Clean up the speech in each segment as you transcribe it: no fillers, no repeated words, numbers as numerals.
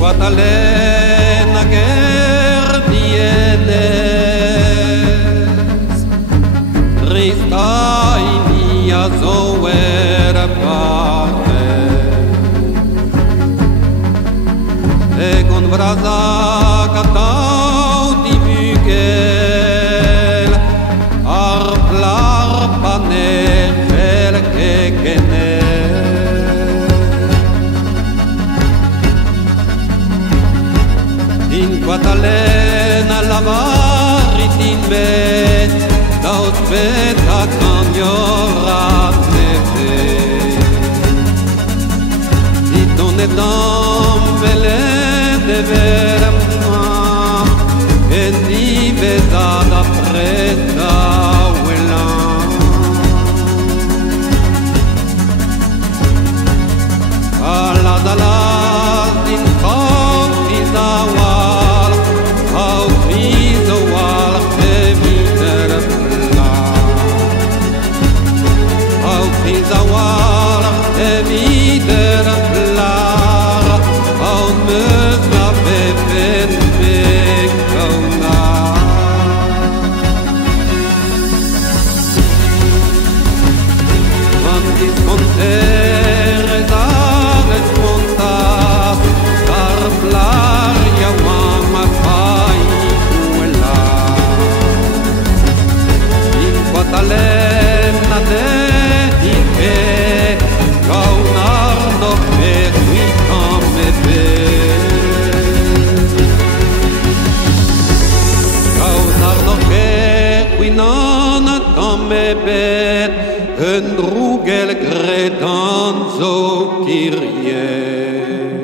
Guatalena guerra tienes, Trista y mia zoera parte, e con brasa catau di Miguel, arplar panel che ne. In Guatalena la maritin bet, daut beta cagnorat neve. Si ton et d'ambele de verma, en di besada preta uelan. Alas, alas, din chofis awal, chofis awal, cheviter plan. Chofis awal, cheviter plan, on me zabe ben bekona. Man disconteres Guatalena de Ipe, Gaunar no per qui come bet. Gaunar no per qui non come bet, un drugel gredanzo kiriet.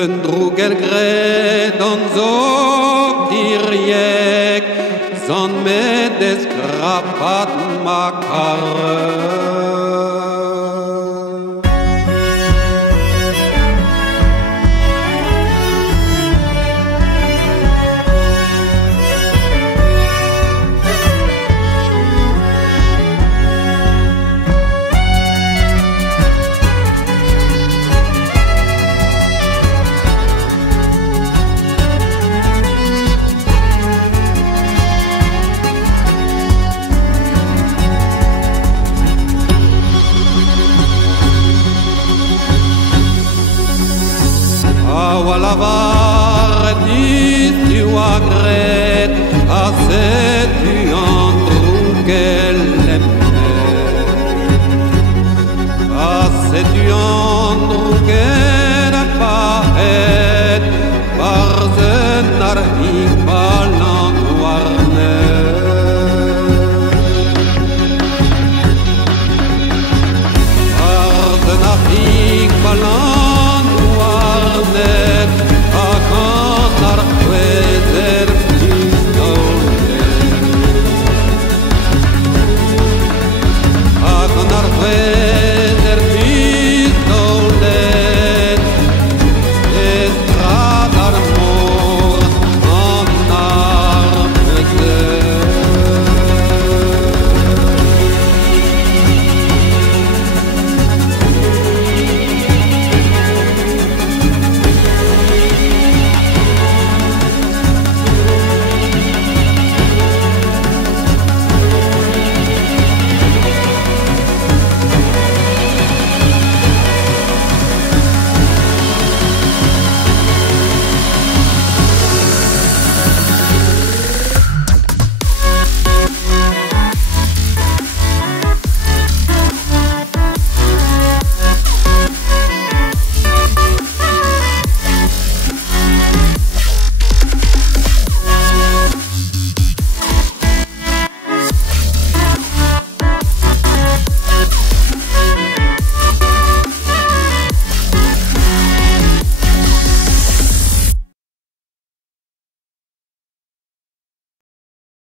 Un drugel gredanzo kiriet, son me desgrapat macar. A lavar du agret, a se tu en